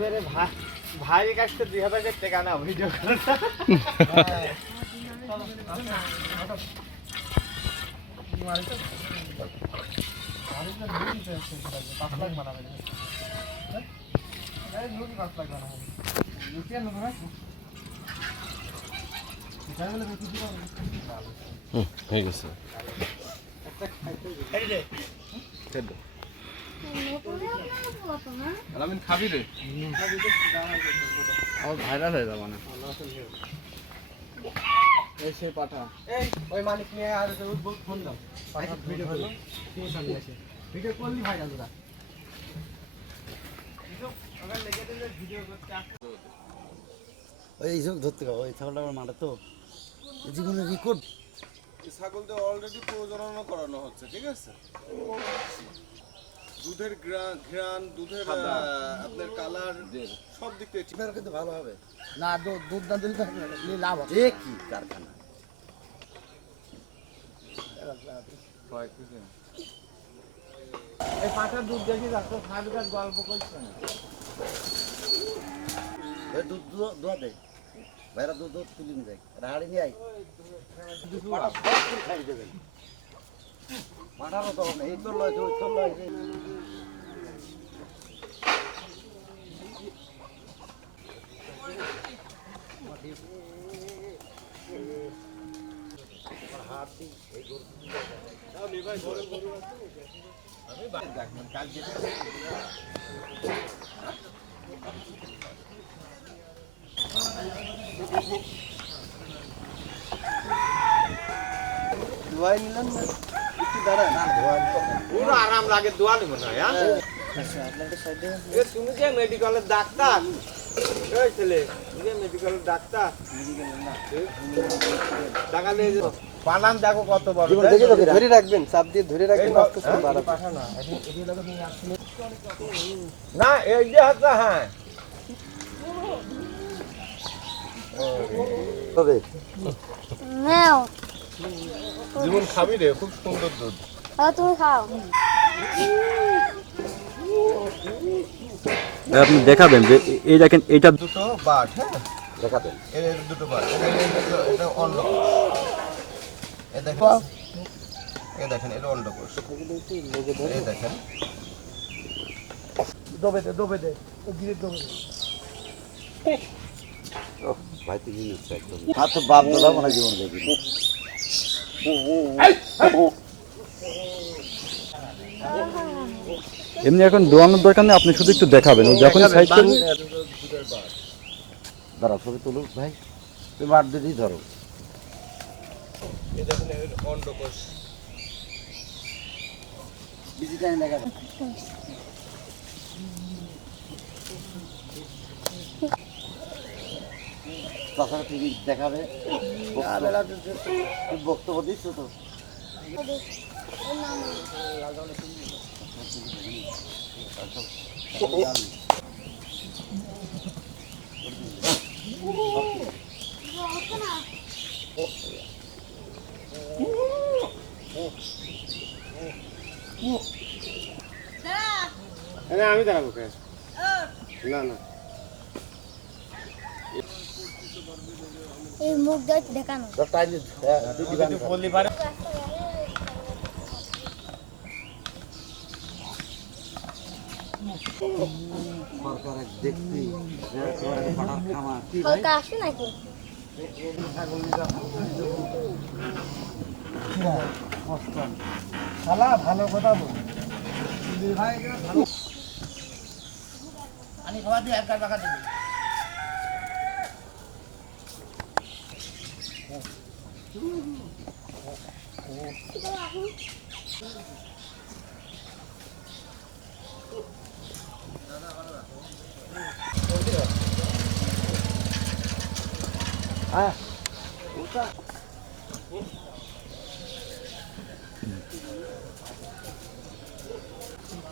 এবারে ভাই ভাইয়ের কাছ থেকে দুই হাজার টাকা না ভিডিও গেছে। আলামিন খাবি রে? আমার ভাইরাল হয়ে যাব না। এই পাঠা। এই ওই মালিক নিয়ে আর ফোন দাও। পাঠা ভিডিও করল কি সামনে আছে? ভিডিও করলি ভাইরাল ওরা। এইসব ধরতে ছাগলটা আমার মাঠে তো। জীবনের রেকর্ড অলরেডি প্রজনন করানো হচ্ছে ঠিক আছে? দুধের ঘ্রাণ দুধের আপনার কালার সব দিক থেকে ঠিক কিন্তু ভালো হবে। না দুধ দুধ না দিলে তো লাভ হবে। এ কি কারখানা? এই পাঠার দুধ দেখি যাচ্ছে সাহেবের গল্প করছে না। দুধ দুধ দোয়া দেয় ভাইরা দুধ দুধ তুলে নিয়ে যায় রাহাড়ি নিয়ে আয়। খাই দেবেন। পাঠারও তো এই নিলেন না একটু দাঁড়ান পুরো আরাম লাগে দোয়া নিব না হ্যাঁ? তুমি যে মেডিকেলের ডাক্তার। এই ছেলে তুমি যে মেডিকেলের ডাক্তার। টাকা নিয়ে যাও। বানান দেখো কত বড়। ধরে রাখবেন চাপ দিয়ে ধরে রাখবেন হ্যাঁ? না এই যে হাতে হ্যাঁ। তবে। নাও। জীবন খাবি রে খুব সুন্দর দুধ। তুমি খাও। আপনি দেখাবেন যে এই দেখেন এটা দুটো বাট হ্যাঁ? দেখাবেন। এর এর দুটো বাট এটা- অন্ডকোষ। এ দেখেন এ দেখেন এটা অন্ডকোষ। এই দেখেন। দবে দে দবে দে ও গিরে দবে দে। ও ভাই তুই জিনিস একদম। আর তো বাপ দাদা মনে জীবন দেখিনি এমনি এখন দোয়ানোর দরকার নেই আপনি শুধু একটু দেখাবেন। যখন সাইড করবে দাঁড়া ছবি তুলুক ভাই। তুমি মাঠ দিতেই ধরো। দেখা তাছাড়া তুমি দেখাবে। বক্তব্য- দিচ্ছ তো? আমি দাঁড়াবো না না এই মুখ দিয়ে দেখানো তো টাইম তুই দিবান বললি পারে সরকার এক দেখবি যে একেবারে পাঠার খামার হালকা আসে নাকি শালা ভালো কথা বল আমি খাওয়া দিয়ে এক বাঁকা দিবি।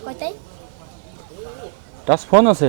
কোথায় টাচ ফোন আছে